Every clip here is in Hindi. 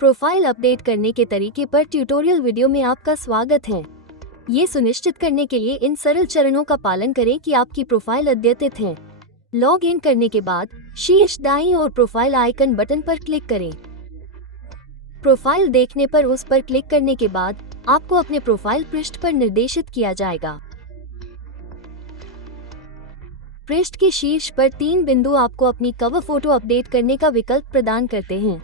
प्रोफाइल अपडेट करने के तरीके पर ट्यूटोरियल वीडियो में आपका स्वागत है। ये सुनिश्चित करने के लिए इन सरल चरणों का पालन करें कि आपकी प्रोफाइल अद्यतित है। लॉग इन करने के बाद शीर्ष दाईं ओर प्रोफाइल आइकन बटन पर क्लिक करें। प्रोफाइल देखने पर उस पर क्लिक करने के बाद आपको अपने प्रोफाइल पृष्ठ पर निर्देशित किया जाएगा। पृष्ठ के शीर्ष पर 3 बिंदु आपको अपनी कवर फोटो अपडेट करने का विकल्प प्रदान करते हैं।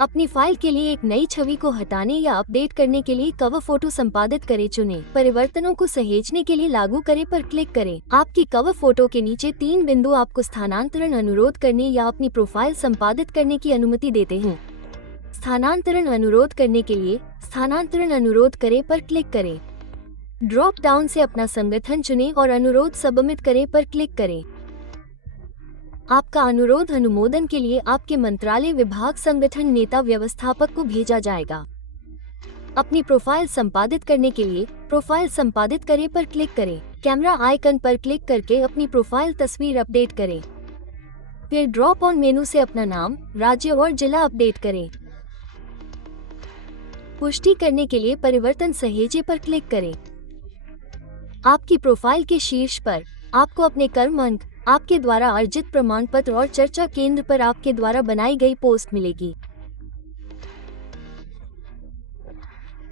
अपनी फाइल के लिए एक नई छवि को हटाने या अपडेट करने के लिए कवर फोटो संपादित करें चुनें। परिवर्तनों को सहेजने के लिए लागू करें पर क्लिक करें। आपकी कवर फोटो के नीचे 3 बिंदु आपको स्थानांतरण अनुरोध करने या अपनी प्रोफाइल संपादित करने की अनुमति देते हैं। स्थानांतरण अनुरोध करने के लिए स्थानांतरण अनुरोध करें पर क्लिक करें। ड्रॉप डाउन से अपना संगठन चुनें और अनुरोध सबमिट करें पर क्लिक करें। आपका अनुरोध अनुमोदन के लिए आपके मंत्रालय, विभाग, संगठन, नेता, व्यवस्थापक को भेजा जाएगा। अपनी प्रोफाइल संपादित करने के लिए प्रोफाइल संपादित करें पर क्लिक करें। कैमरा आइकन पर क्लिक करके अपनी प्रोफाइल तस्वीर अपडेट करें। फिर ड्रॉप ऑन मेनू से अपना नाम, राज्य और जिला अपडेट करें। पुष्टि करने के लिए परिवर्तन सहेजे पर क्लिक करें। आपकी प्रोफाइल के शीर्ष पर आपको अपने कर्म अंक, आपके द्वारा अर्जित प्रमाण पत्र और चर्चा केंद्र पर आपके द्वारा बनाई गई पोस्ट मिलेगी।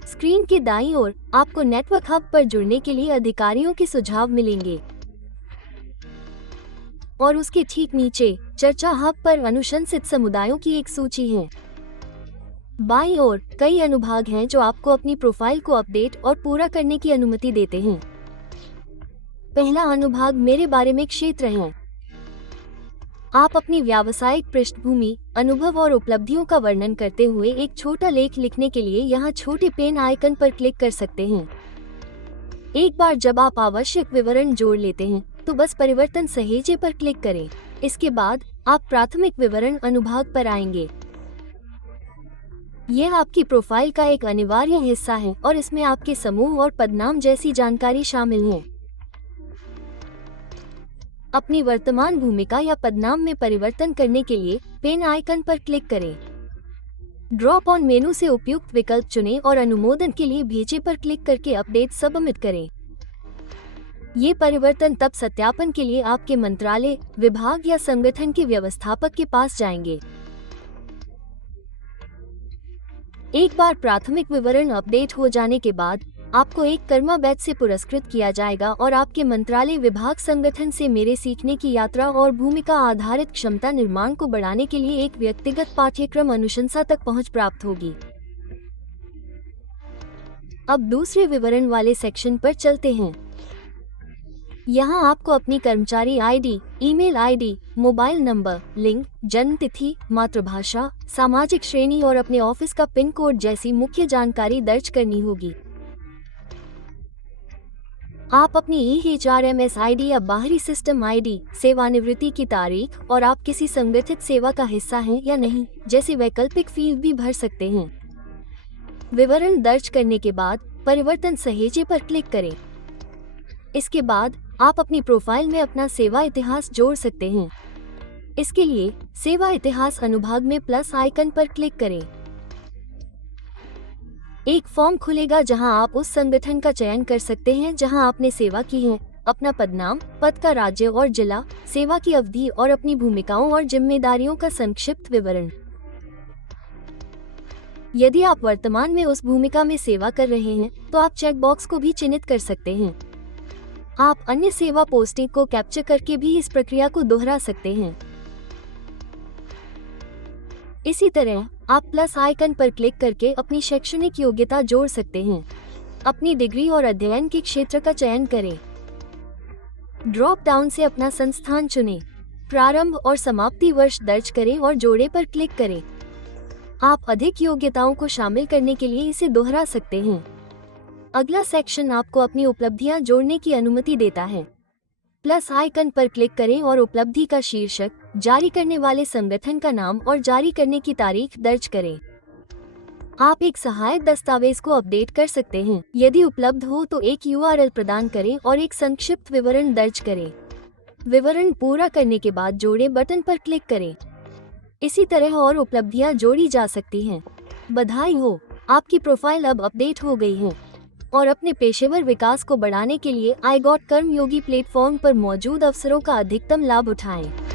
स्क्रीन के दाईं ओर आपको नेटवर्क हब पर जुड़ने के लिए अधिकारियों के सुझाव मिलेंगे और उसके ठीक नीचे चर्चा हब पर अनुशंसित समुदायों की एक सूची है। बाईं ओर कई अनुभाग हैं जो आपको अपनी प्रोफाइल को अपडेट और पूरा करने की अनुमति देते हैं। पहला अनुभाग मेरे बारे में क्षेत्र है। आप अपनी व्यावसायिक पृष्ठभूमि, अनुभव और उपलब्धियों का वर्णन करते हुए एक छोटा लेख लिखने के लिए यहाँ छोटे पेन आइकन पर क्लिक कर सकते हैं। एक बार जब आप आवश्यक विवरण जोड़ लेते हैं तो बस परिवर्तन सहेजे पर क्लिक करें। इसके बाद आप प्राथमिक विवरण अनुभाग पर आएंगे। यह आपकी प्रोफाइल का एक अनिवार्य हिस्सा है और इसमें आपके समूह और पदनाम जैसी जानकारी शामिल है। अपनी वर्तमान भूमिका या पदनाम में परिवर्तन करने के लिए पेन आइकन पर क्लिक करें। ड्रॉप ऑन मेनू से उपयुक्त विकल्प चुनें और अनुमोदन के लिए भेजे पर क्लिक करके अपडेट सबमिट करें। ये परिवर्तन तब सत्यापन के लिए आपके मंत्रालय, विभाग या संगठन के व्यवस्थापक के पास जाएंगे। एक बार प्राथमिक विवरण अपडेट हो जाने के बाद आपको एक कर्मा बैच से पुरस्कृत किया जाएगा और आपके मंत्रालय, विभाग, संगठन से मेरे सीखने की यात्रा और भूमिका आधारित क्षमता निर्माण को बढ़ाने के लिए एक व्यक्तिगत पाठ्यक्रम अनुशंसा तक पहुंच प्राप्त होगी। अब दूसरे विवरण वाले सेक्शन पर चलते हैं। यहाँ आपको अपनी कर्मचारी ID, email ID, mobile number, लिंग, जन्म तिथि, मातृभाषा, सामाजिक श्रेणी और अपने ऑफिस का पिन कोड जैसी मुख्य जानकारी दर्ज करनी होगी। आप अपनी EHRMS आईडी या बाहरी सिस्टम आईडी, सेवानिवृत्ति की तारीख और आप किसी संगठित सेवा का हिस्सा हैं या नहीं जैसे वैकल्पिक फील्ड भी भर सकते हैं। विवरण दर्ज करने के बाद परिवर्तन सहेजे पर क्लिक करें। इसके बाद आप अपनी प्रोफाइल में अपना सेवा इतिहास जोड़ सकते हैं। इसके लिए सेवा इतिहास अनुभाग में प्लस आइकन पर क्लिक करें। एक फॉर्म खुलेगा जहां आप उस संगठन का चयन कर सकते हैं जहां आपने सेवा की है, अपना पदनाम, पद का राज्य और जिला, सेवा की अवधि और अपनी भूमिकाओं और जिम्मेदारियों का संक्षिप्त विवरण। यदि आप वर्तमान में उस भूमिका में सेवा कर रहे हैं तो आप चेक बॉक्स को भी चिन्हित कर सकते हैं। आप अन्य सेवा पोस्टिंग को कैप्चर करके भी इस प्रक्रिया को दोहरा सकते हैं। इसी तरह आप प्लस आइकन पर क्लिक करके अपनी शैक्षणिक योग्यता जोड़ सकते हैं। अपनी डिग्री और अध्ययन के क्षेत्र का चयन करें। ड्रॉप डाउन से अपना संस्थान चुनें। प्रारंभ और समाप्ति वर्ष दर्ज करें और जोड़े पर क्लिक करें। आप अधिक योग्यताओं को शामिल करने के लिए इसे दोहरा सकते हैं। अगला सेक्शन आपको अपनी उपलब्धियां जोड़ने की अनुमति देता है। प्लस आइकन पर क्लिक करें और उपलब्धि का शीर्षक, जारी करने वाले संगठन का नाम और जारी करने की तारीख दर्ज करें। आप एक सहायक दस्तावेज को अपडेट कर सकते हैं। यदि उपलब्ध हो तो एक URL प्रदान करें और एक संक्षिप्त विवरण दर्ज करें। विवरण पूरा करने के बाद जोड़े बटन पर क्लिक करें। इसी तरह और उपलब्धियां जोड़ी जा सकती हैं। बधाई हो, आपकी प्रोफाइल अब अपडेट हो गई है और अपने पेशेवर विकास को बढ़ाने के लिए आई गॉट कर्मयोगी प्लेटफॉर्म पर मौजूद अवसरों का अधिकतम लाभ उठाएं।